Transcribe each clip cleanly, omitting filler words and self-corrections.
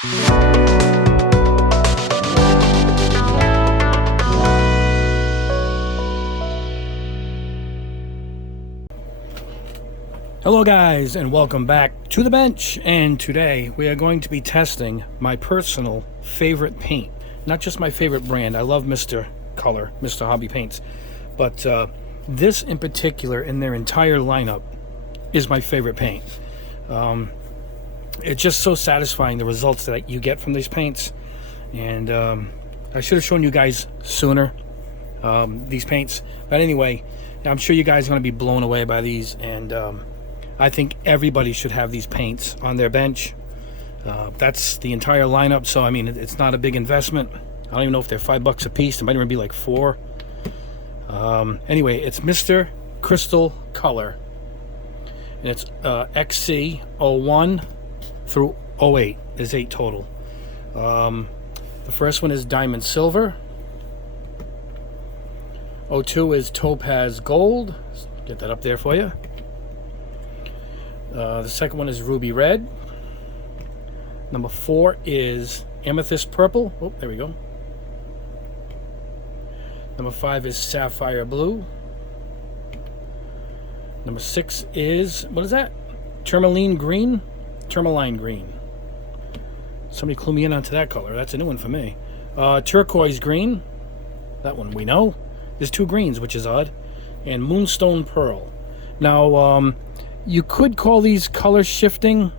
Hello guys, and welcome back to the bench. And today we are going to be testing my personal favorite paint. Not just my favorite brand. I love Mr. Color, Mr. Hobby Paints, but this in particular in their entire lineup is my favorite paint. It's just so satisfying, the results that you get from these paints. And I should have shown you guys sooner these paints, but anyway, I'm sure you guys are going to be blown away by these. And I think everybody should have these paints on their bench. That's the entire lineup, so I mean, it's not a big investment. I don't even know if they're $5 a piece. It might even be like $4. Anyway, it's Mr. Crstal Color, and it's XC01 through 08. There's 8 total. The first one is Diamond Silver. 02 is Topaz Gold. Get that up there for you. The second one is Ruby Red. Number 4 is Amethyst Purple. Oh, there we go. Number 5 is Sapphire Blue. Number 6 is, what is that? Tourmaline Green? Tourmaline Green. Somebody clue me in onto that color. That's a new one for me. Turquoise Green. That one we know. There's 2 greens, which is odd. And Moonstone Pearl. Now, you could call these color shifting.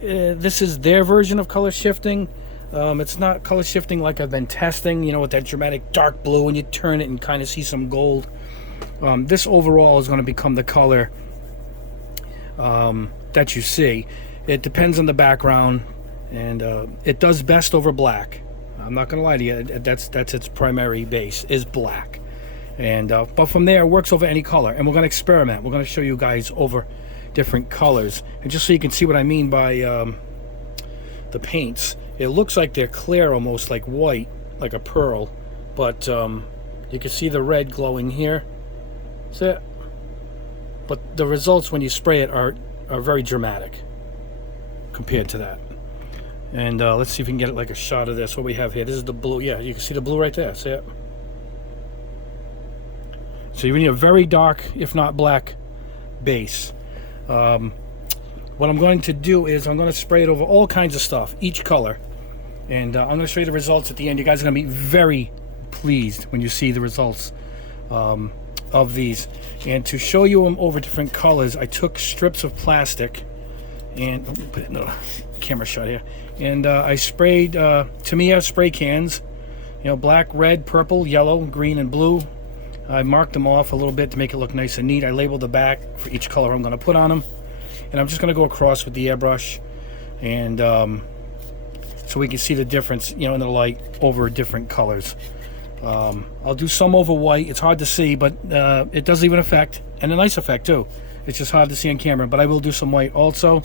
This is their version of color shifting. It's not color shifting like I've been testing, you know, with that dramatic dark blue and you turn it and kind of see some gold. This overall is going to become the color that you see. It depends on the background, and it does best over black. I'm not going to lie to you. That's its primary base, is black. And but from there, it works over any color. And we're going to experiment. We're going to show you guys over different colors. And just so you can see what I mean by the paints, it looks like they're clear, almost like white, like a pearl. But you can see the red glowing here. See it? But the results when you spray it are very dramatic compared to that. And let's see if we can get it like a shot of this. What we have here. This is the blue. Yeah, you can see the blue right there. See it? So you need a very dark, if not black, base. What I'm going to do is I'm going to spray it over all kinds of stuff, each color. And I'm going to show you the results at the end. You guys are going to be very pleased when you see the results of these. And to show you them over different colors, I took strips of plastic and put it in the camera shot here. And I sprayed Tamiya spray cans, you know, black, red, purple, yellow, green, and blue. I marked them off a little bit to make it look nice and neat. I labeled the back for each color I'm going to put on them. And I'm just going to go across with the airbrush. And so we can see the difference, you know, in the light over different colors. I'll do some over white. It's hard to see, but it does leave an effect. And a nice effect, too. It's just hard to see on camera. But I will do some white also.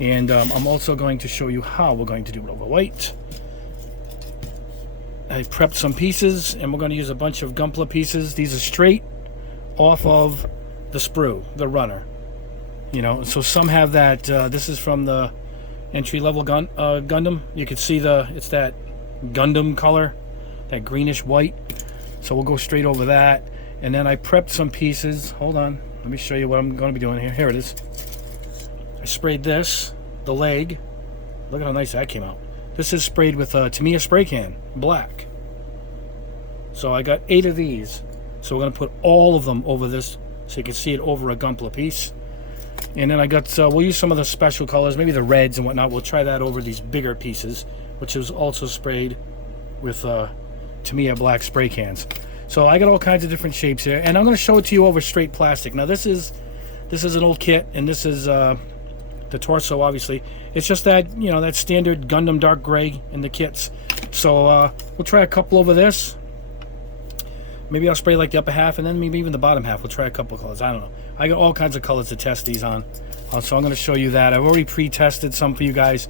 And I'm also going to show you how we're going to do it over white. I prepped some pieces, and we're going to use a bunch of Gunpla pieces. These are straight off of the sprue, the runner. You know, so some have that. This is from the entry-level Gundam. You can see it's that Gundam color, that greenish white. So we'll go straight over that. And then I prepped some pieces. Hold on, let me show you what I'm going to be doing here. Here it is. I sprayed this, the leg. Look at how nice that came out. This is sprayed with a Tamiya spray can, black. So I got 8 of these. So we're going to put all of them over this so you can see it over a Gunpla piece. And then I got, we'll use some of the special colors, maybe the reds and whatnot. We'll try that over these bigger pieces, which is also sprayed with Tamiya black spray cans. So I got all kinds of different shapes here. And I'm going to show it to you over straight plastic. Now this is an old kit, and this is the torso, obviously. It's just that, you know, that standard Gundam dark gray in the kits. So we'll try a couple over this. Maybe I'll spray like the upper half, and then maybe even the bottom half. We'll try a couple of colors. I don't know. I got all kinds of colors to test these on. So I'm going to show you that. I've already pre-tested some for you guys,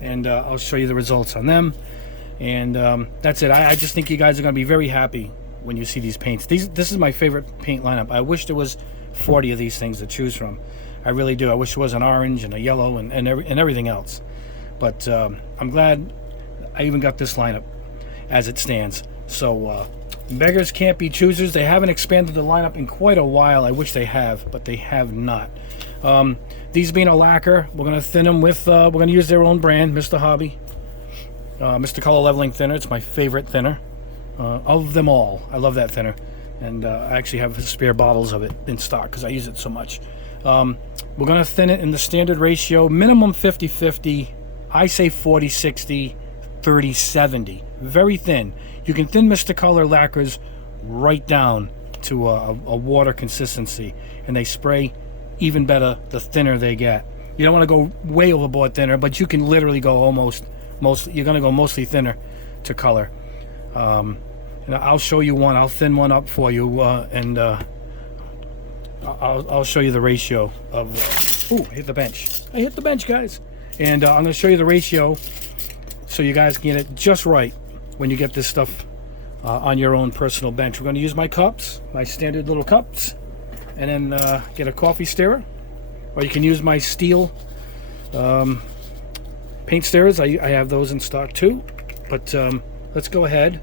and I'll show you the results on them. And that's it. I just think you guys are going to be very happy when you see these paints. This is my favorite paint lineup. I wish there was 40 of these things to choose from. I really do. I wish there was an orange and a yellow and everything else. But I'm glad I even got this lineup as it stands. So beggars can't be choosers. They haven't expanded the lineup in quite a while. I wish they have, but they have not. These being a lacquer, we're going to thin them with, we're going to use their own brand, Mr. Hobby. Mr. Color Leveling Thinner. It's my favorite thinner of them all. I love that thinner. And I actually have spare bottles of it in stock because I use it so much. We're going to thin it in the standard ratio, minimum 50-50. I say 40-60, 30-70. Very thin. You can thin Mr. Color lacquers right down to a water consistency, and they spray even better the thinner they get. You don't want to go way overboard thinner, but you can literally go you're going to go mostly thinner to color. And I'll show you one. I'll thin one up for you, and I'll show you the ratio of... Ooh, hit the bench. I hit the bench, guys. And I'm going to show you the ratio so you guys can get it just right when you get this stuff on your own personal bench. We're going to use my cups, my standard little cups, and then get a coffee stirrer. Or you can use my steel paint stirrers. I have those in stock too. But let's go ahead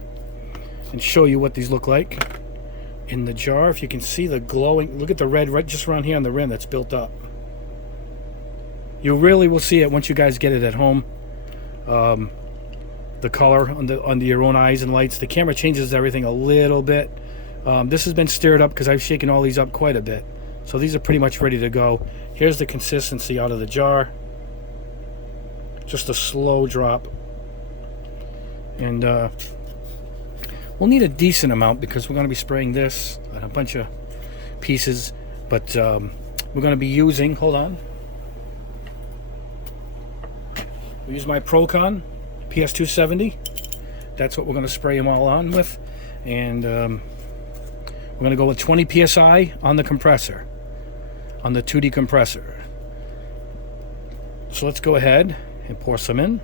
and show you what these look like in the jar. If you can see the glowing, look at the red right just around here on the rim that's built up. You really will see it once you guys get it at home. The color under your own eyes and lights. The camera changes everything a little bit. This has been stirred up because I've shaken all these up quite a bit. So these are pretty much ready to go. Here's the consistency out of the jar. Just a slow drop. And we'll need a decent amount because we're going to be spraying this on a bunch of pieces. But we're going to be using, hold on. We use my Procon PS270. That's what we're going to spray them all on with. And we're going to go with 20 psi on the compressor, on the 2D compressor. So let's go ahead and pour some in.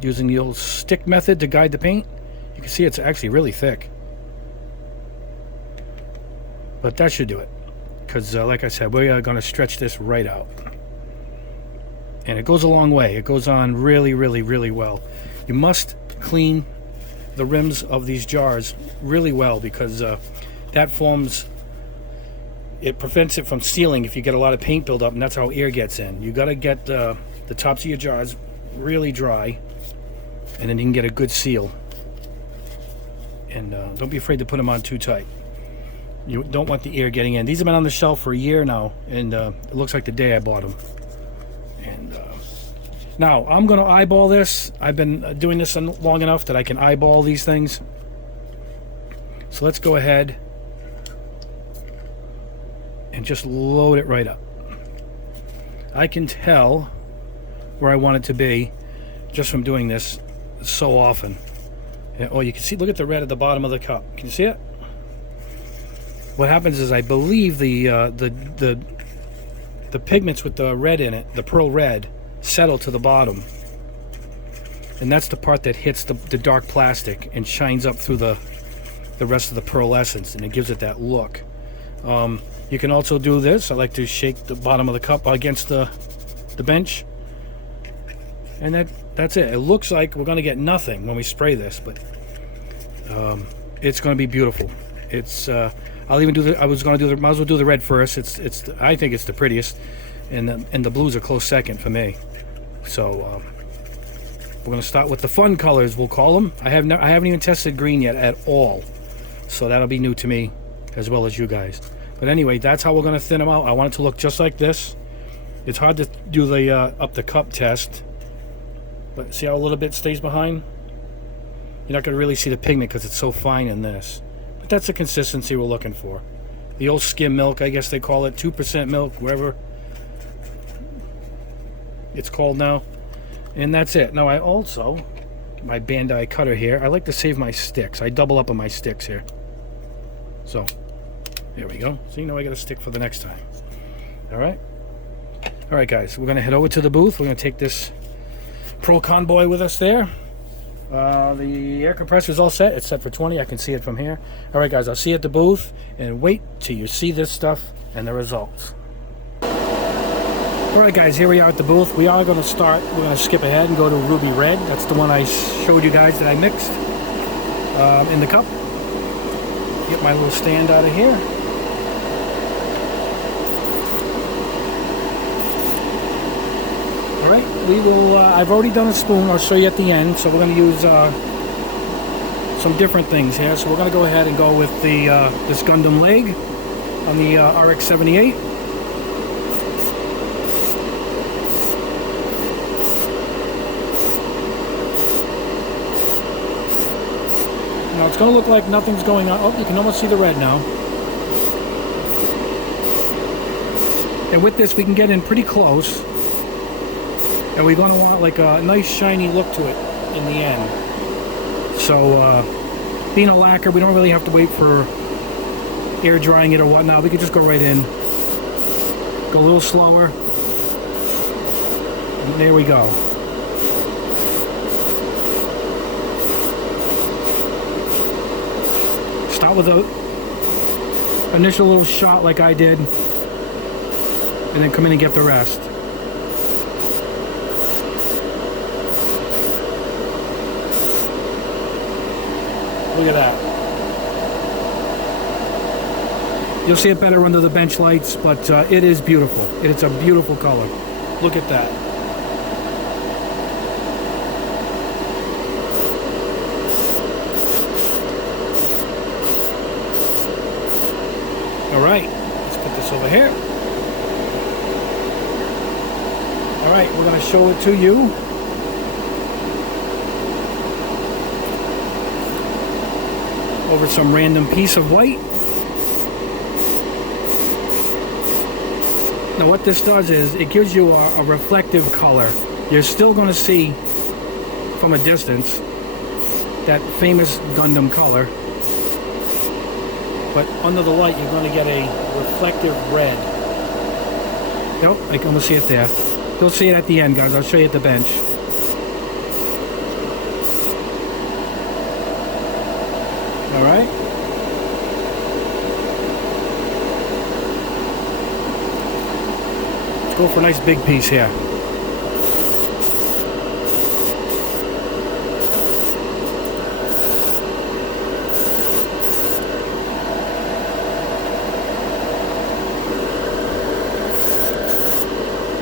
Using the old stick method to guide the paint. You can see it's actually really thick. But that should do it. Because like I said, we're going to stretch this right out. And it goes a long way. It goes on really, really, really well. You must clean the rims of these jars really well because that forms, it prevents it from sealing if you get a lot of paint buildup, and that's how air gets in. You got to get the tops of your jars really dry, and then you can get a good seal. And don't be afraid to put them on too tight. You don't want the air getting in. These have been on the shelf for a year now, and it looks like the day I bought them. And now I'm going to eyeball this. I've been doing this long enough that I can eyeball these things. So let's go ahead and just load it right up. I can tell where I want it to be just from doing this so often. Oh, you can see, look at the red at the bottom of the cup. Can you see it? What happens is I believe the pigments with the red in it, the pearl red, settle to the bottom. And that's the part that hits the dark plastic and shines up through the rest of the pearlescence, and it gives it that look. You can also do this. I like to shake the bottom of the cup against the bench. And that's it. It looks like we're going to get nothing when we spray this, but it's going to be beautiful. It's I'll even do the. I was going to do the. Might as well do the red first. I think it's the prettiest, and the blues are close second for me. So we're going to start with the fun colors. We'll call them. I haven't even tested green yet at all, so that'll be new to me as well as you guys. But anyway, that's how we're going to thin them out. I want it to look just like this. It's hard to do the up the cup test, but see how a little bit stays behind. You're not going to really see the pigment because it's so fine in this. That's the consistency we're looking for. The old skim milk, I guess they call it, 2% milk, wherever it's called now. And that's it. Now I also, my Bandai cutter here, I like to save my sticks. I double up on my sticks here. So, there we go. So you know I got a stick for the next time. Alright? Alright guys, we're going to head over to the booth. We're going to take this Pro Convoy with us there. The air compressor is all set. It's set for 20. I can see it from here. All right, guys, I'll see you at the booth, and wait till you see this stuff and the results. Alright guys, here we are at the booth. We are going to start, we're going to skip ahead and go to Ruby Red. That's the one I showed you guys that I mixed in the cup. Get my little stand out of here. Alright, we will, I've already done a spoon, I'll show you at the end. So we're going to use some different things here. So we're going to go ahead and go with the this Gundam leg on the RX-78. Now it's going to look like nothing's going on. Oh, you can almost see the red now. And with this, we can get in pretty close. And we're going to want like a nice shiny look to it in the end. So, being a lacquer, we don't really have to wait for air drying it or whatnot. We can just go right in. Go a little slower. And there we go. Start with a initial little shot like I did, and then come in and get the rest. Look at that. You'll see it better under the bench lights, but it is beautiful. It's a beautiful color. Look at that. Alright, let's put this over here. Alright, we're going to show it to you. Over some random piece of white. Now what this does is, it gives you a reflective color. You're still going to see, from a distance, that famous Gundam color. But under the light, you're going to get a reflective red. Nope, I can almost see it there. You'll see it at the end, guys. I'll show you at the bench. All right. Let's go for a nice big piece here.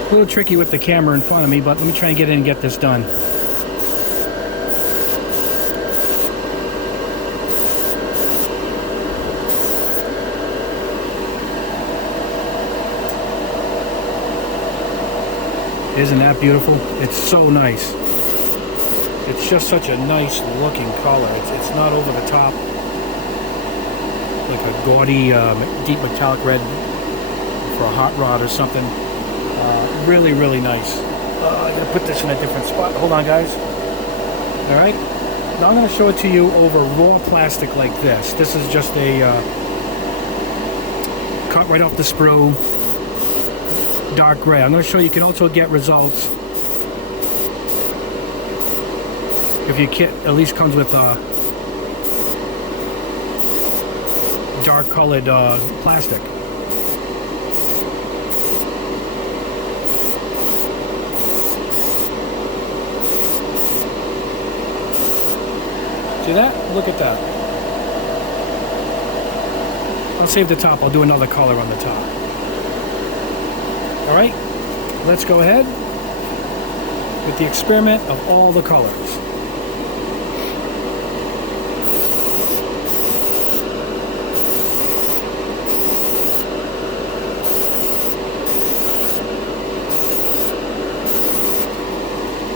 A little tricky with the camera in front of me, but let me try and get in and get this done. Isn't that beautiful? It's so nice. It's just such a nice looking color. It's not over the top like a gaudy deep metallic red for a hot rod or something. Really, really nice. I'm going to put this in a different spot. Hold on, guys. All right. Now I'm going to show it to you over raw plastic like this. This is just a cut right off the sprue. Dark gray. I'm going to show you can also get results if your kit at least comes with dark colored plastic. See that? Look at that. I'll save the top. I'll do another color on the top. Alright, let's go ahead with the experiment of all the colors.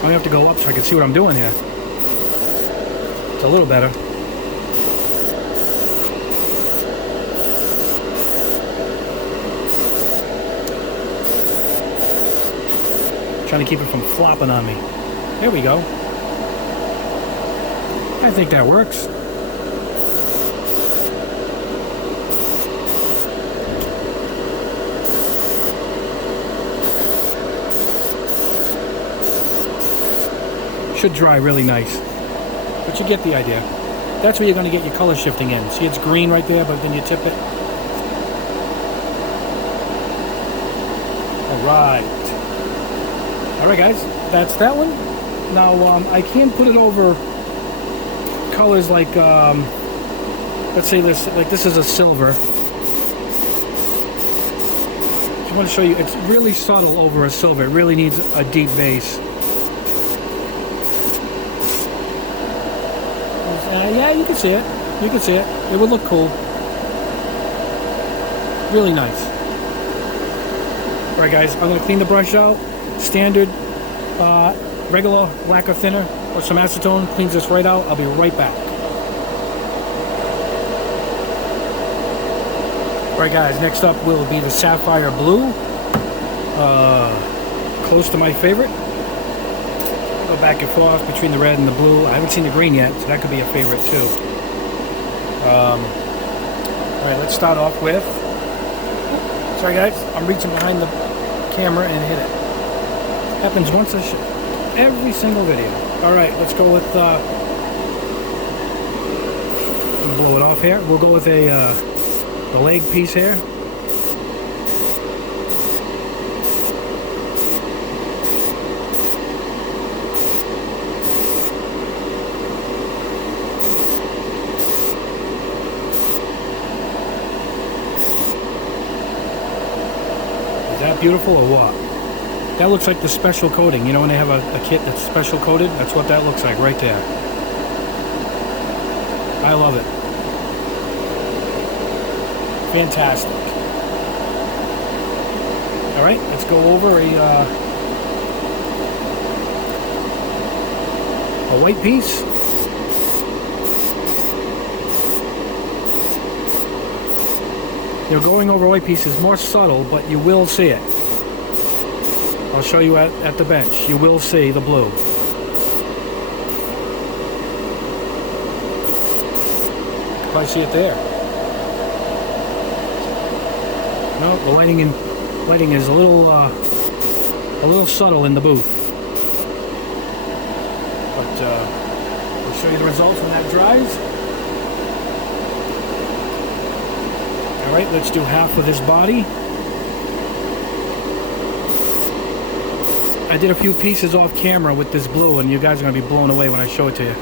I have to go up so I can see what I'm doing here. It's a little better. Trying to keep it from flopping on me. There we go. I think that works. Should dry really nice. But you get the idea. That's where you're going to get your color shifting in. See, it's green right there, but then you tip it. All right. Alright guys, that's that one. Now I can put it over colors like, let's say this, like this is a silver. I want to show you, it's really subtle over a silver. It really needs a deep base. Yeah, you can see it. You can see it. It would look cool. Really nice. Alright guys, I'm going to clean the brush out. Standard, regular lacquer thinner or some acetone. Cleans this right out. I'll be right back. Alright guys, next up will be the sapphire blue. Close to my favorite. Go back and forth between the red and the blue. I haven't seen the green yet, so that could be a favorite too. Alright, let's start off with... Sorry guys, I'm reaching behind the camera and hit it. Happens once every single video. Alright, let's go with... blow it off here. We'll go with the leg piece here. Is that beautiful or what? That looks like the special coating. You know when they have a kit that's special coated? That's what that looks like right there. I love it. Fantastic. Alright, let's go over a white piece. You know, going over a white piece is more subtle, but you will see it. I'll show you at the bench. You will see the blue. Probably see it there. No, the lighting is a little subtle in the booth. But I'll show you the results when that dries. All right, let's do half of this body. I did a few pieces off camera with this blue, and you guys are going to be blown away when I show it to you.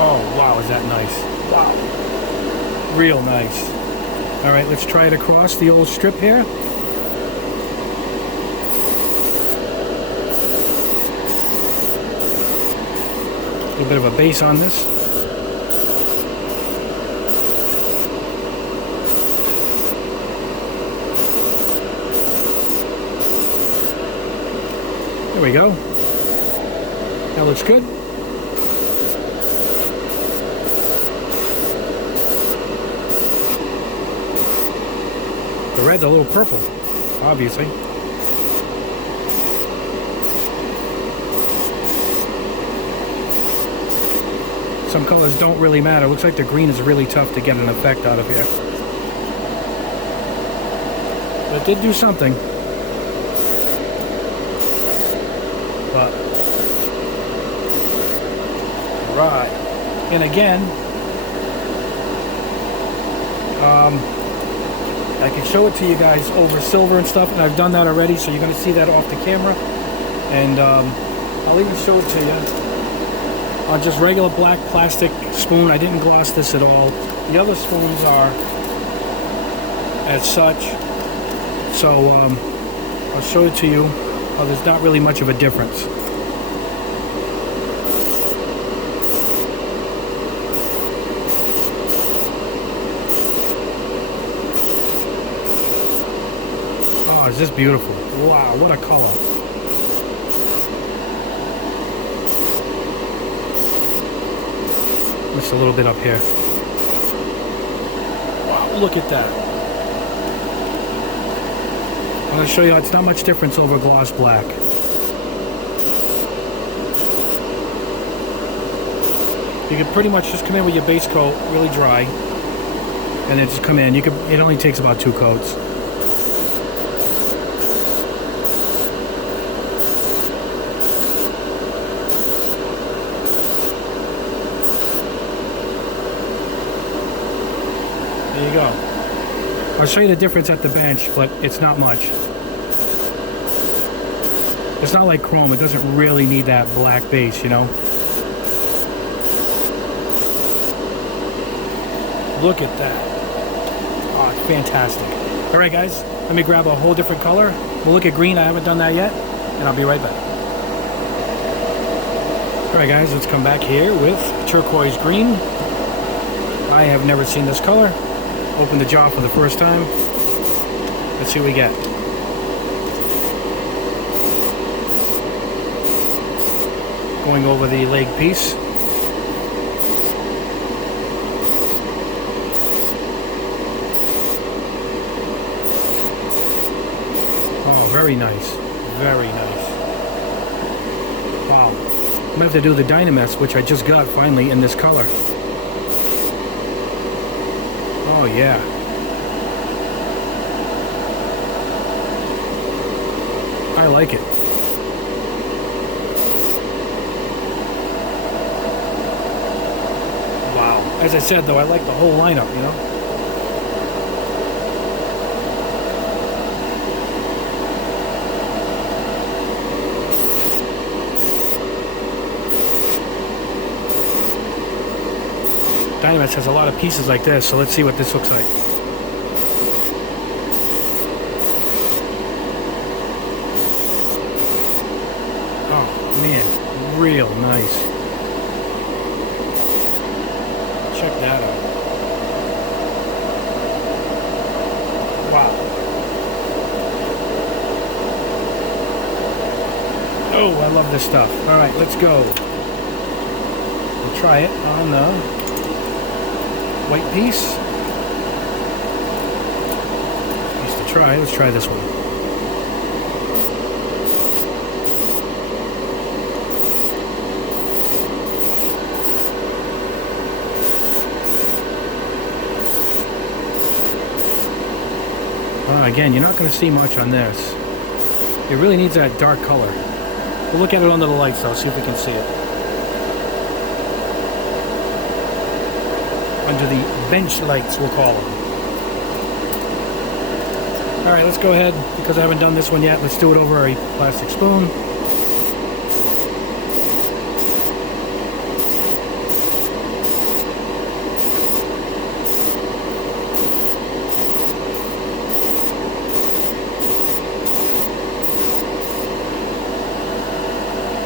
Oh, wow, is that nice? Wow. Real nice. All right, let's try it across the old strip here. A little bit of a base on this. There we go. That looks good. The red's a little purple, obviously. Some colors don't really matter. Looks like the green is really tough to get an effect out of here. But it did do something. But, right. And again, I can show it to you guys over silver and stuff, and I've done that already, so you're going to see that off the camera. And I'll even show it to you on just regular black plastic spoon. I didn't gloss this at all. The other spoons are as such. So I'll show it to you. Oh, there's not really much of a difference. Oh, is this beautiful? Wow, what a color. Just a little bit up here. Wow, look at that. I'm going to show you it's not much difference over gloss black. You can pretty much just come in with your base coat really dry. and then just come in. It only takes about 2 coats. There you go. I'll show you the difference at the bench, but it's not much. It's not like chrome. It doesn't really need that black base, you know? Look at that. Oh, it's fantastic. All right, guys, let me grab a whole different color. We'll look at green. I haven't done that yet, and I'll be right back. All right, guys, let's come back here with turquoise green. I have never seen this color. Open the jar for the first time. Let's see what we get. Going over the leg piece. Oh, very nice. Very nice. Wow. I'm gonna have to do the Dynamest, which I just got finally in this color. Oh yeah. I like it. Wow. As I said though, I like the whole lineup, you know? Dynamest has a lot of pieces like this, so let's see what this looks like. Oh man, real nice. Check that out. Wow. Oh, I love this stuff. All right, let's go. We'll try it on the white piece. Piece to try. Let's try this one. Again, you're not going to see much on this. It really needs that dark color. We'll look at it under the lights though, see if we can see it. Under the bench lights, we'll call them. All right, let's go ahead, because I haven't done this one yet, let's do it over a plastic spoon.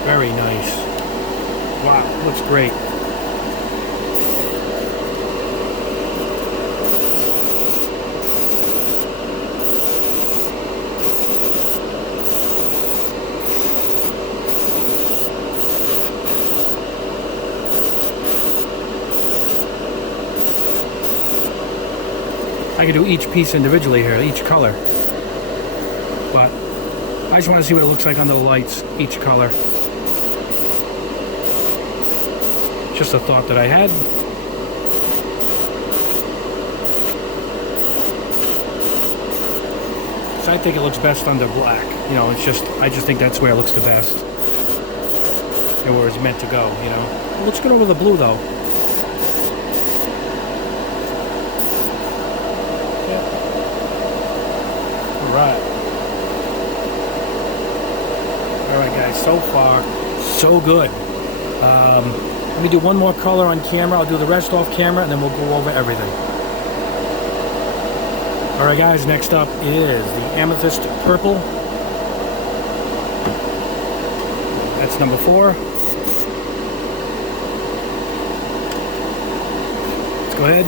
Very nice. Wow, looks great. I could do each piece individually here, each color. But I just want to see what it looks like under the lights, each color. Just a thought that I had. So I think it looks best under black. You know, it's just, I just think that's where it looks the best. And where it's meant to go, you know. It looks good over the blue though. Alright. Alright guys, so far, so good. Let me do one more color on camera. I'll do the rest off camera and then we'll go over everything. Alright guys, next up is the amethyst purple. That's number 4. Let's go ahead.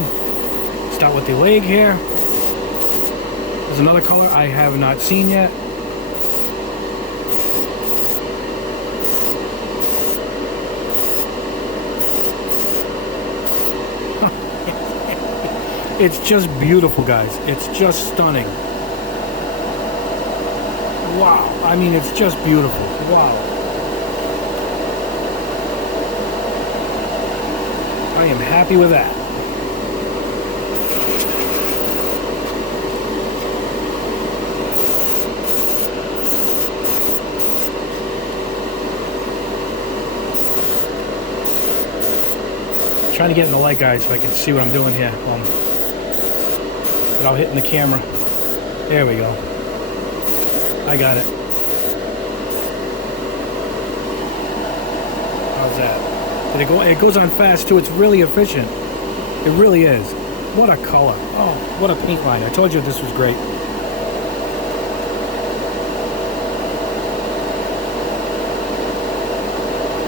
Start with the leg here. There's another color I have not seen yet. It's just beautiful, guys. It's just stunning. Wow. I mean, it's just beautiful. Wow. I am happy with that. trying to get in the light, guys, so I can see what I'm doing here. Without hitting the camera. There we go. I got it. How's that? Did it go? It goes on fast too. It's really efficient. It really is. What a color. Oh, what a paint line. I told you this was great.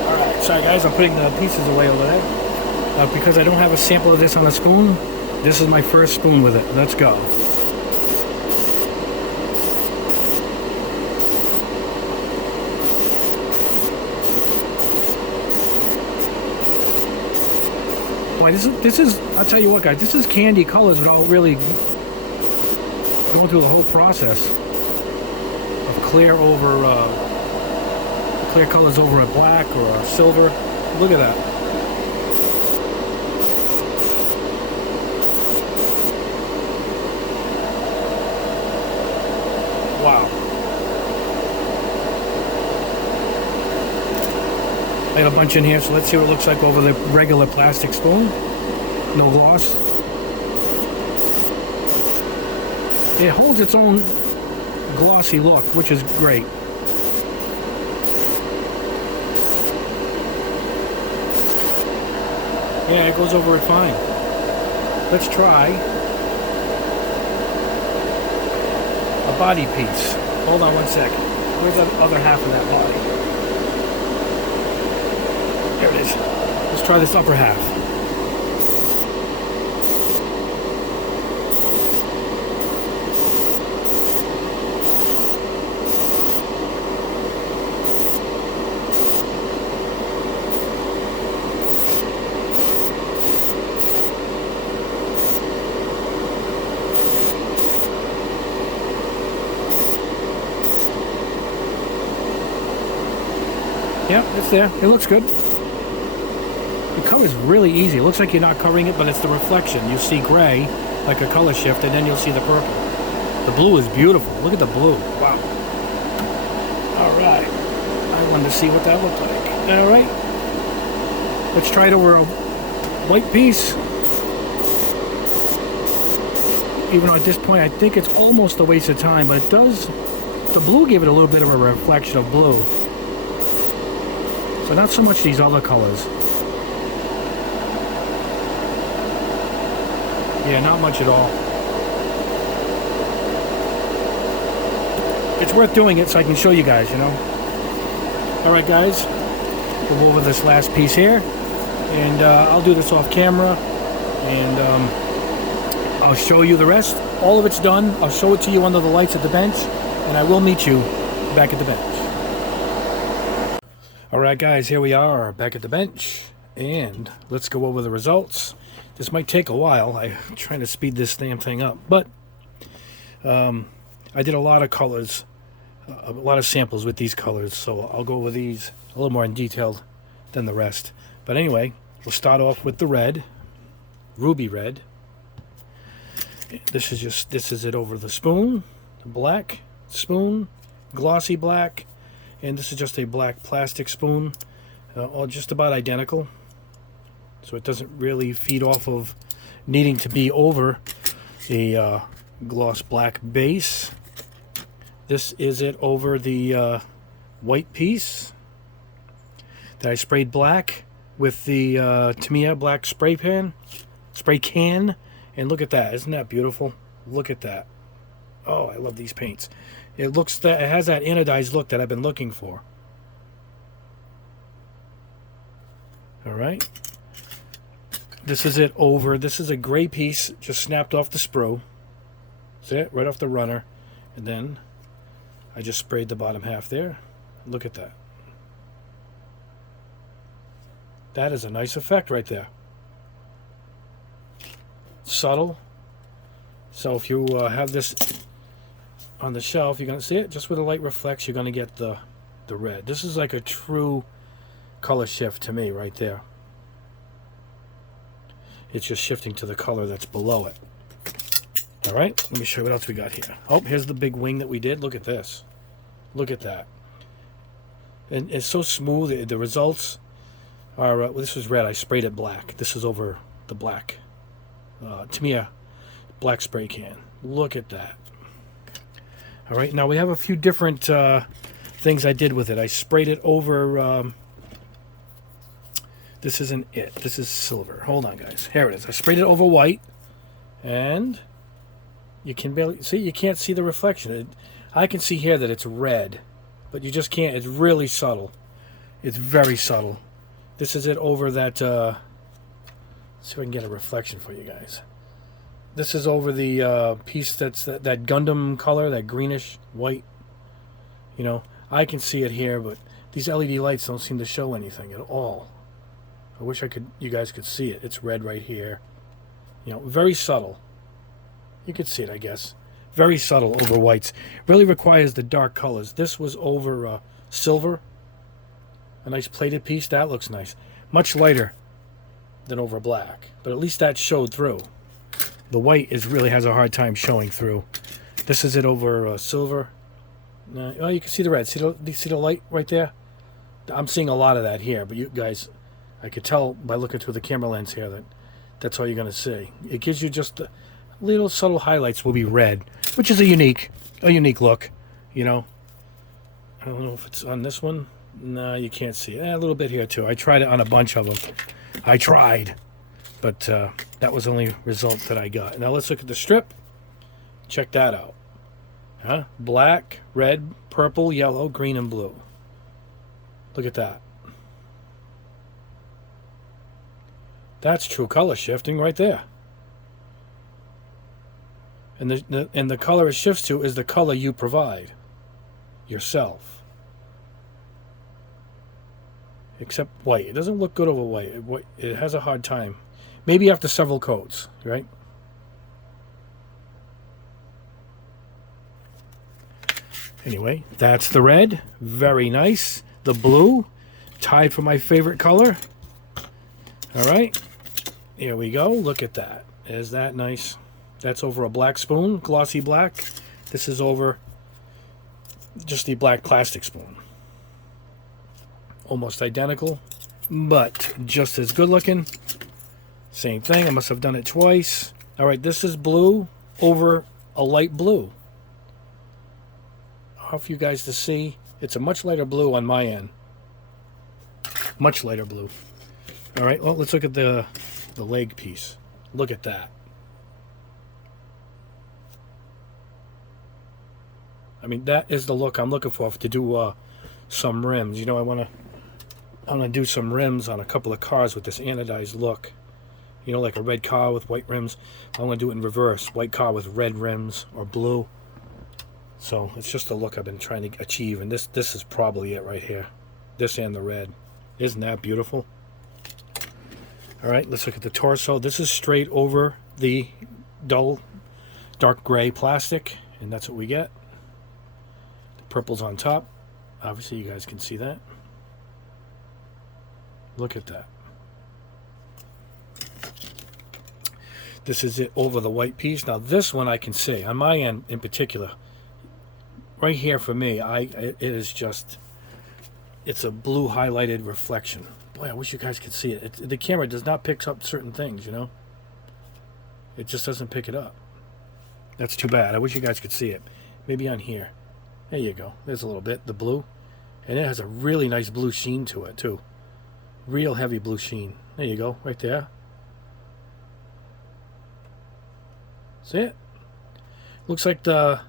Alright, sorry guys, I'm putting the pieces away over there. Because I don't have a sample of this on a spoon, this is my first spoon with it. Let's go. Boy, this is, I'll tell you what guys, this is candy colors without really going through the whole process of clear colors over a black or a silver. Look at that. Wow. I got a bunch in here, so let's see what it looks like over the regular plastic spoon. No gloss. It holds its own glossy look, which is great. Yeah, it goes over it fine. Let's try a body piece. Hold on one second. Where's the other half of that body? There it is. Let's try this upper half. Yeah, it's there. It looks good. The color is really easy. It looks like you're not covering it, but it's the reflection. You see gray, like a color shift, and then you'll see the purple. The blue is beautiful. Look at the blue. Wow. All right. I wanted to see what that looked like. All right. Let's try it over a white piece. Even though at this point, I think it's almost a waste of time, but it does... The blue gave it a little bit of a reflection of blue. So not so much these other colors. Yeah, not much at all. It's worth doing it so I can show you guys, you know. Alright guys, we'll go over this last piece here. And I'll do this off camera. And I'll show you the rest. All of it's done. I'll show it to you under the lights at the bench. And I will meet you back at the bench. Alright guys, here we are back at the bench, and let's go over the results. This might take a while. I'm trying to speed this damn thing up, but I did a lot of colors, a lot of samples with these colors, so I'll go over these a little more in detail than the rest. But anyway, we'll start off with the red, ruby red. This is it over the spoon, the black spoon, glossy black. And this is just a black plastic spoon, all just about identical. So it doesn't really feed off of needing to be over a gloss black base. This is it over the white piece that I sprayed black with the Tamiya black spray can. And look at that, isn't that beautiful? Look at that. Oh, I love these paints. It has that anodized look that I've been looking for. All right. This is it over. This is a gray piece just snapped off the sprue. See it? Right off the runner. And then I just sprayed the bottom half there. Look at that. That is a nice effect right there. Subtle. So if you have this on the shelf, you're going to see it just with a light reflex, you're going to get the red. This is like a true color shift to me right there. It's just shifting to the color that's below it. All right, let me show you what else we got here. Oh, here's the big wing that we did. Look at this. Look at that. And it's so smooth. The results Well, this was red. I sprayed it black. This is over the black. Tamiya black spray can. Look at that. All right, now we have a few different things I did with it. I sprayed it over. This isn't it. This is silver. Hold on, guys. Here it is. I sprayed it over white, and you can barely see. You can't see the reflection. I can see here that it's red, but you just can't. It's really subtle. It's very subtle. This is it over that. Let's see if I can get a reflection for you guys. This is over the piece that's that Gundam color, that greenish white. You know, I can see it here, but these LED lights don't seem to show anything at all. I wish you guys could see it. It's red right here. You know, very subtle. You could see it, I guess. Very subtle over whites. Really requires the dark colors. This was over silver. A nice plated piece. That looks nice. Much lighter than over black. But at least that showed through. The white really has a hard time showing through. This is it over silver. Oh, you can see the red. See the light right there? I'm seeing a lot of that here. But you guys, I could tell by looking through the camera lens here that's all you're going to see. It gives you just little subtle highlights will be red, which is a unique look, you know. I don't know if it's on this one. No, you can't see it. A little bit here too. I tried it on a bunch of them. I tried, but that was the only result that I got. Now let's look at the strip. Check that out. Black, red, purple, yellow, green, and blue. Look at that. That's true color shifting right there. And the color it shifts to is the color you provide yourself. Except white. It doesn't look good over white. It has a hard time. Maybe after several coats, right? Anyway, that's the red. Very nice. The blue, tied for my favorite color. All right. Here we go. Look at that. Is that nice? That's over a black spoon, glossy black. This is over just the black plastic spoon. Almost identical, but just as good looking. Same thing. I must have done it twice. All right, this is blue over a light blue. Hard for you guys to see. It's a much lighter blue on my end. Much lighter blue. All right, well, let's look at the leg piece. Look at that. I mean, that is the look I'm looking for to do some rims. You know, I want to do some rims on a couple of cars with this anodized look. You know, like a red car with white rims. I want to do it in reverse. White car with red rims or blue. So it's just the look I've been trying to achieve. And this is probably it right here. This and the red. Isn't that beautiful? All right, let's look at the torso. This is straight over the dull, dark gray plastic. And that's what we get. The purple's on top. Obviously, you guys can see that. Look at that. This is it over the white piece. Now this one I can see. On my end in particular, right here for me, it is just, it's a blue highlighted reflection. Boy, I wish you guys could see it. The camera does not pick up certain things, you know. It just doesn't pick it up. That's too bad. I wish you guys could see it. Maybe on here. There you go. There's a little bit, the blue. And it has a really nice blue sheen to it, too. Real heavy blue sheen. There you go, right there. See it? Looks like the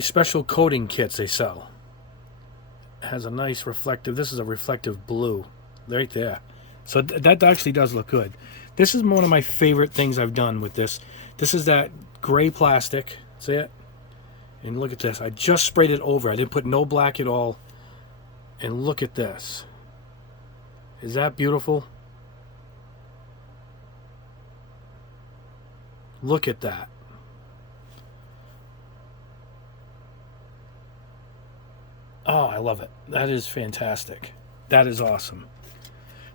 special coating kits they sell. It has a nice reflective, this is a reflective blue. Right there. So that actually does look good. This is one of my favorite things I've done with this. This is that gray plastic. See it? And look at this. I just sprayed it over. I didn't put no black at all. And look at this. Is that beautiful? Look at that. Oh, I love it. That is fantastic. That is awesome.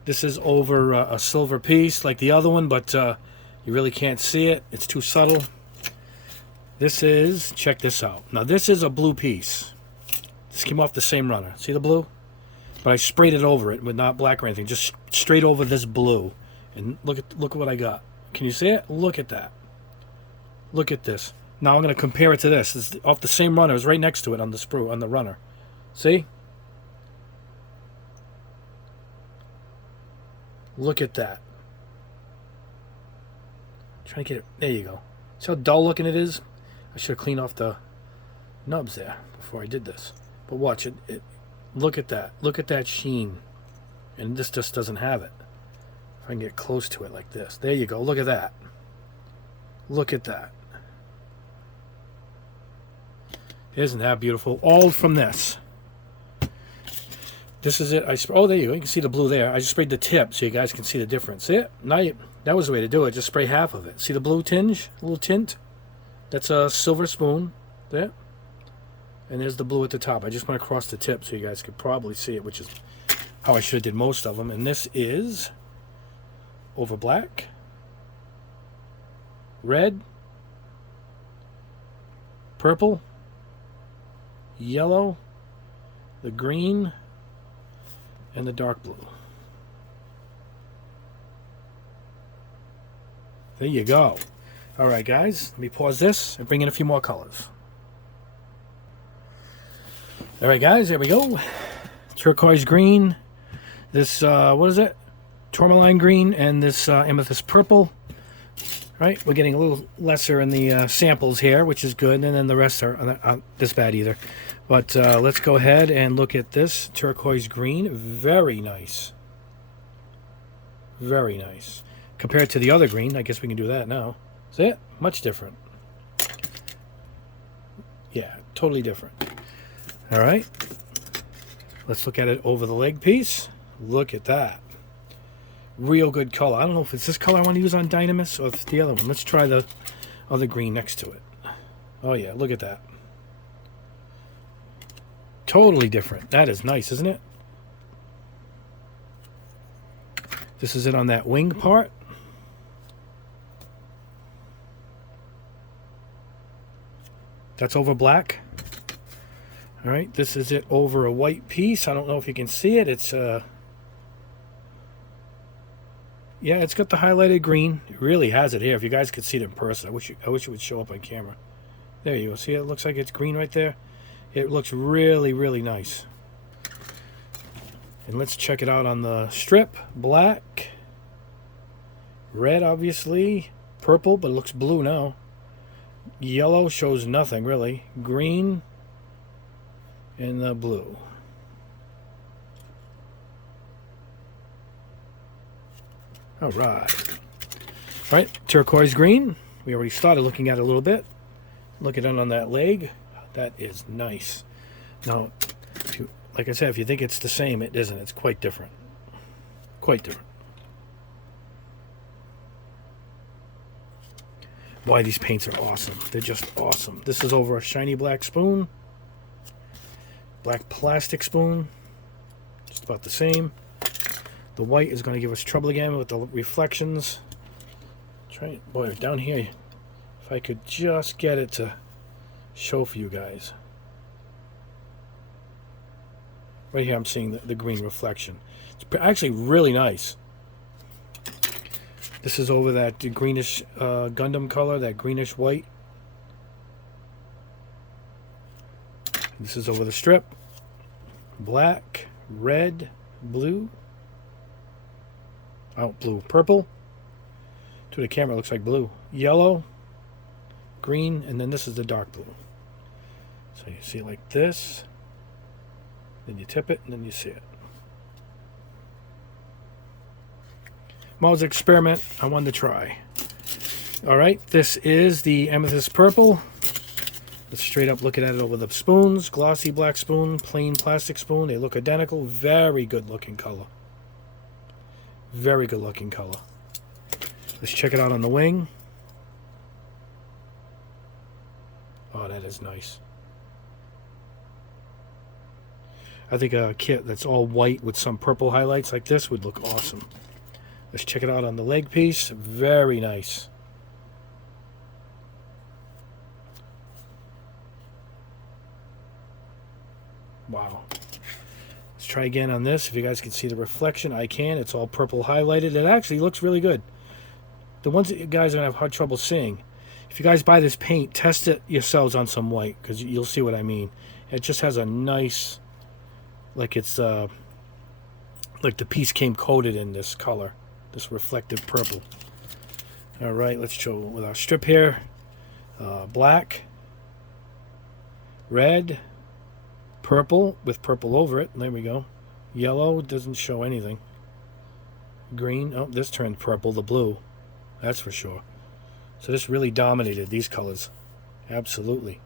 This is over a silver piece like the other one, but you really can't see it. It's too subtle. This is, check this out. Now this is a blue piece. This came off the same runner. See the blue? but I sprayed it over it with not black or anything, just straight over this blue. And look what I got. Can you see it? Look at that. Look at this. Now I'm going to compare it to this. It's off the same runner. It's right next to it on the sprue, on the runner. See? Look at that. Trying to get it. There you go. See how dull looking it is? I should have cleaned off the nubs there before I did this. But watch it. Look at that. Look at that sheen. And this just doesn't have it. If I can get close to it like this. There you go. Look at that. Look at that. Isn't that beautiful? All from this. This is it. Oh, there you go. You can see the blue there. I just sprayed the tip so you guys can see the difference. See it? Now that was the way to do it. Just spray half of it. See the blue tinge? A little tint? That's a silver spoon. There. And there's the blue at the top. I just went across the tip so you guys could probably see it, which is how I should have did most of them. And this is over black, red, purple, yellow, the green, and the dark blue. There you go. All right, guys, let me pause this and bring in a few more colors. All right, guys, there we go. Turquoise green. This, what is it? Tourmaline green, and this amethyst purple. Right, we're getting a little lesser in the samples here, which is good, and then the rest are not this bad either. But let's go ahead and look at this turquoise green. Very nice. Very nice. Compared to the other green, I guess we can do that now. See it? Much different. Yeah, totally different. All right. Let's look at it over the leg piece. Look at that. Real good color. I don't know if it's this color I want to use on Dynamis or if it's the other one. Let's try the other green next to it. Oh yeah, look at that. Totally different. That is nice, isn't it? This is it on that wing part. That's over black. All right, this is it over a white piece. I don't know if you can see it. It's yeah, it's got the highlighted green. It really has it here. If you guys could see it in person, I wish it would show up on camera. There you go. See, it looks like it's green right there. It looks really, really nice. And let's check it out on the strip. Black, red, obviously, purple, but it looks blue now. Yellow shows nothing really. Green, and the blue. All right, turquoise green. We already started looking at it a little bit. Look at it on that leg. That is nice. Now, like I said, if you think it's the same, it isn't. It's quite different. Quite different. Boy, these paints are awesome. They're just awesome. This is over a shiny black spoon. Black plastic spoon. Just about the same. The white is going to give us trouble again with the reflections. Boy, down here, if I could just get it to show for you guys. Right here I'm seeing the green reflection. It's actually really nice. This is over that greenish Gundam color, that greenish white. This is over the strip. Black, red, blue. Oh, blue, purple. To the camera, it looks like blue. Yellow, green, and then this is the dark blue. So you see it like this. Then you tip it, and then you see it. Well, it was an experiment I wanted to try. All right, this is the amethyst purple. Let's straight up look at it over the spoons. Glossy black spoon, plain plastic spoon. They look identical. Very good looking color. Very good looking color. Let's check it out on the wing. Oh, that is nice. I think a kit that's all white with some purple highlights like this would look awesome. Let's check it out on the leg piece. Very nice. Wow. Let's try again on this. If you guys can see the reflection, I can. It's all purple highlighted. It actually looks really good. The ones that you guys are going to have hard trouble seeing, if you guys buy this paint, test it yourselves on some white, because you'll see what I mean. It just has a nice, like it's, like the piece came coated in this color, this reflective purple. All right, let's show with our strip here. Black, red, purple with purple over it. There we go. Yellow doesn't show anything. Green. Oh, this turned purple. The blue. That's for sure. So this really dominated these colors. Absolutely.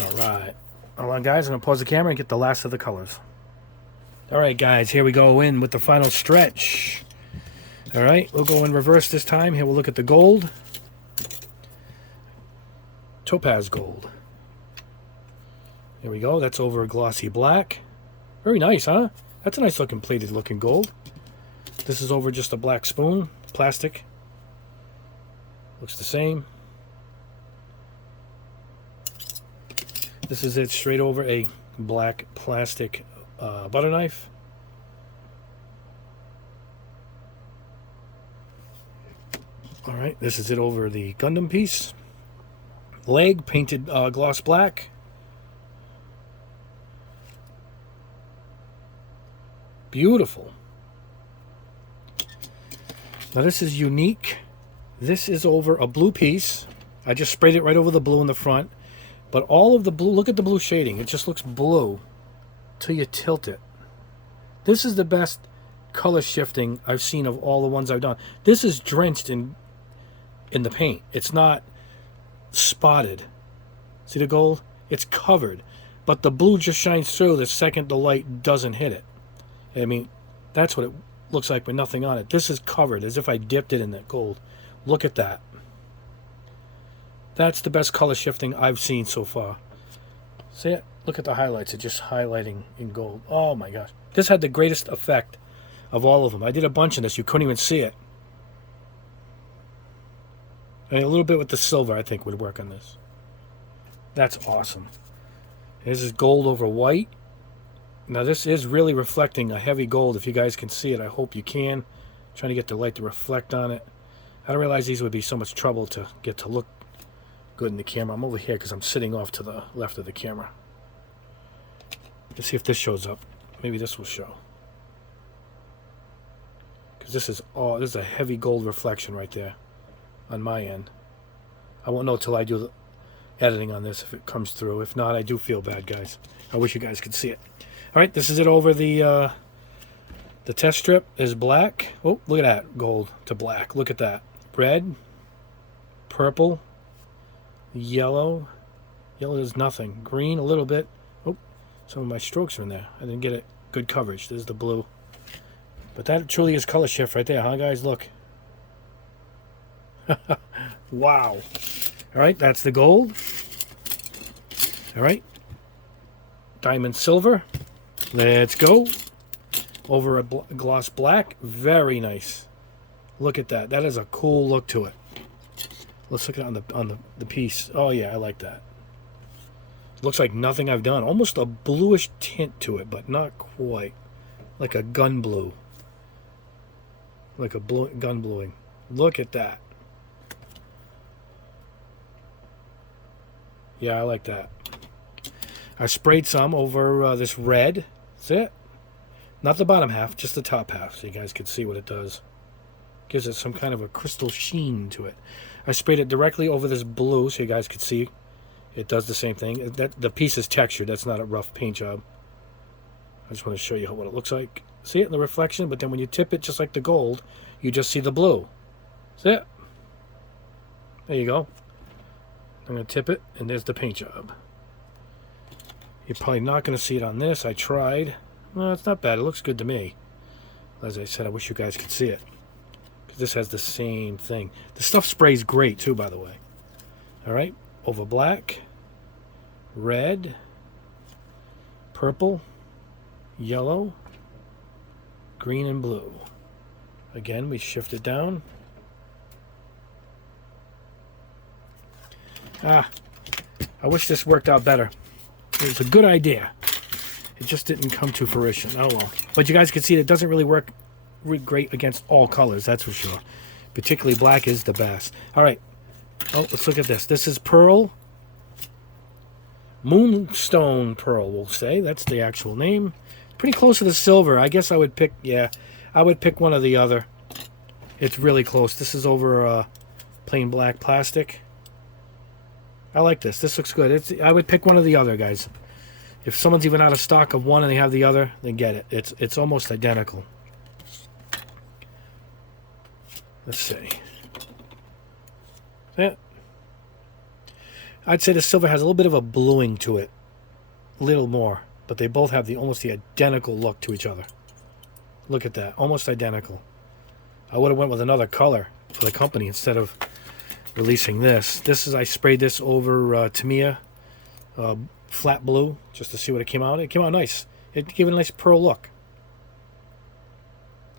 All right. Hold on, guys. I'm going to pause the camera and get the last of the colors. All right, guys. Here we go in with the final stretch. All right. We'll go in reverse this time. Here we'll look at the gold. Topaz gold. There we go. That's over a glossy black. Very nice, huh? That's a nice looking plated looking gold. This is over just a black spoon, plastic. Looks the same. This is it straight over a black plastic butter knife. All right, this is it over the Gundam piece. Leg painted gloss black. Beautiful. Now this is unique. This is over a blue piece. I just sprayed it right over the blue in the front. But all of the blue, look at the blue shading. It just looks blue till you tilt it. This is the best color shifting I've seen of all the ones I've done. This is drenched in the paint. It's not spotted. See the gold? It's covered. But the blue just shines through the second the light doesn't hit it. I mean, that's what it looks like with nothing on it. This is covered as if I dipped it in that gold. Look at that. That's the best color shifting I've seen so far. See it? Look at the highlights. It's just highlighting in gold. Oh my gosh. This had the greatest effect of all of them. I did a bunch of this. You couldn't even see it. I mean, a little bit with the silver, I think, would work on this. That's awesome. This is gold over white. Now, this is really reflecting a heavy gold. If you guys can see it, I hope you can. Trying to get the light to reflect on it. I didn't realize these would be so much trouble to get to look good in the camera. I'm over here because I'm sitting off to the left of the camera. Let's see if this shows up. Maybe this will show. Because this is a heavy gold reflection right there on my end. I won't know till I do the editing on this if it comes through. If not, I do feel bad, guys. I wish you guys could see it. All right, this is it over the test strip is black. Oh, look at that, gold to black. Look at that. Red, purple, yellow. Yellow is nothing. Green a little bit. Oh, some of my strokes are in there. I didn't get it good coverage. This is the blue. But that truly is color shift right there, huh, guys? Look. Wow. All right, that's the gold. All right. Diamond silver. Let's go. Over a gloss black. Very nice. Look at that. That is a cool look to it. Let's look at it on the piece. Oh, yeah, I like that. Looks like nothing I've done. Almost a bluish tint to it, but not quite. Like a gun blue. Like a gun bluing. Look at that. Yeah, I like that. I sprayed some over this red. That's it. Not the bottom half, just the top half, so you guys can see what it does. Gives it some kind of a crystal sheen to it. I sprayed it directly over this blue, so you guys can see. It does the same thing. The piece is textured. That's not a rough paint job. I just want to show you what it looks like. See it in the reflection, but then when you tip it, just like the gold, you just see the blue. See it? There you go. I'm going to tip it, and there's the paint job. You're probably not going to see it on this. I tried. Well, it's not bad. It looks good to me. As I said, I wish you guys could see it. Because this has the same thing. The stuff sprays great, too, by the way. All right. Over black, red, purple, yellow, green, and blue. Again, we shift it down. I wish this worked out better. It was a good idea. It just didn't come to fruition. Oh well. But you guys can see it doesn't really work great against all colors, that's for sure. Particularly black is the best. All right. Oh, let's look at this. This is pearl. Moonstone pearl, we'll say. That's the actual name. Pretty close to the silver. I guess I would pick, yeah, I would pick one or the other. It's really close. This is over plain black plastic. I like this. This looks good. I would pick one or the other, guys. If someone's even out of stock of one and they have the other, then get it. It's almost identical. Let's see. Yeah. I'd say the silver has a little bit of a bluing to it. A little more. But they both have almost the identical look to each other. Look at that. Almost identical. I would have went with another color for the company instead of releasing this. I sprayed this over Tamiya flat blue just to see what it came out. It came out nice. It gave it a nice pearl look.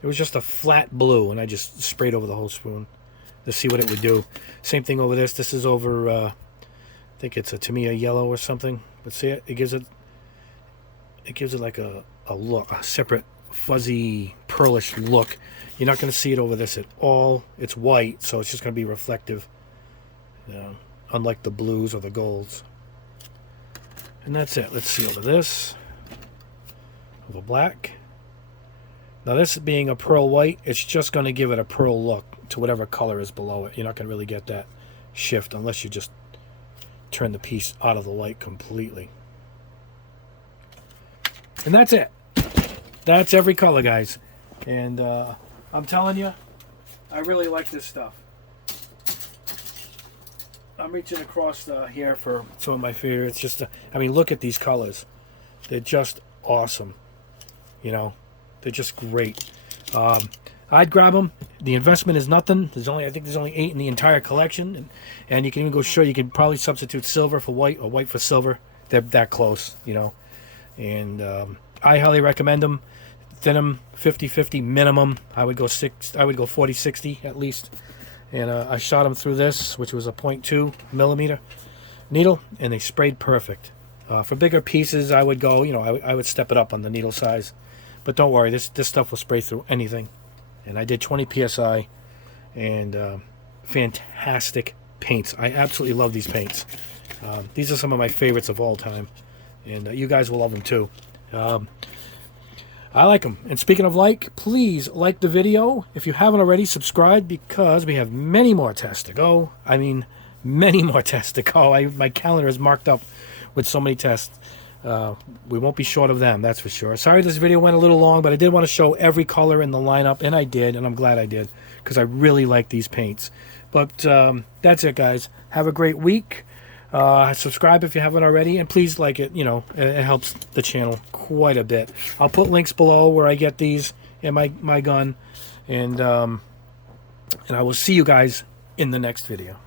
It was just a flat blue, and I just sprayed over the whole spoon to see what it would do. Same thing over this. This is over, I think it's a Tamiya yellow or something. But see it? It gives it like a look, a separate fuzzy pearlish look. You're not going to see it over this at all. It's white, so it's just going to be reflective, unlike the blues or the golds. And that's it. Let's see over this. Over black. Now this being a pearl white, it's just going to give it a pearl look to whatever color is below it. You're not going to really get that shift unless you just turn the piece out of the light completely. And that's it. That's every color, guys. And I'm telling you, I really like this stuff. I'm reaching across here for some of my favorites. Just, I mean, look at these colors. They're just awesome. You know, they're just great. I'd grab them. The investment is nothing. I think there's only 8 in the entire collection, and you can even go show. You can probably substitute silver for white or white for silver. They're that close, you know. And I highly recommend them. Thin them 50-50 minimum. I would go 40-60 at least. And I shot them through this, which was a 0.2 millimeter needle, and they sprayed perfect. For bigger pieces, I would go, I would step it up on the needle size. But don't worry, this stuff will spray through anything. And I did 20 psi, and fantastic paints. I absolutely love these paints. These are some of my favorites of all time, and you guys will love them too. I like them. And speaking of like, please like the video. If you haven't already, subscribe, because we have many more tests to go. I mean, many more tests to go. My calendar is marked up with so many tests. We won't be short of them, that's for sure. Sorry this video went a little long, but I did want to show every color in the lineup, and I did, and I'm glad I did, because I really like these paints. But that's it, guys. Have a great week. Subscribe if you haven't already, and please like it. It helps the channel quite a bit. I'll put links below where I get these and my gun, and I will see you guys in the next video.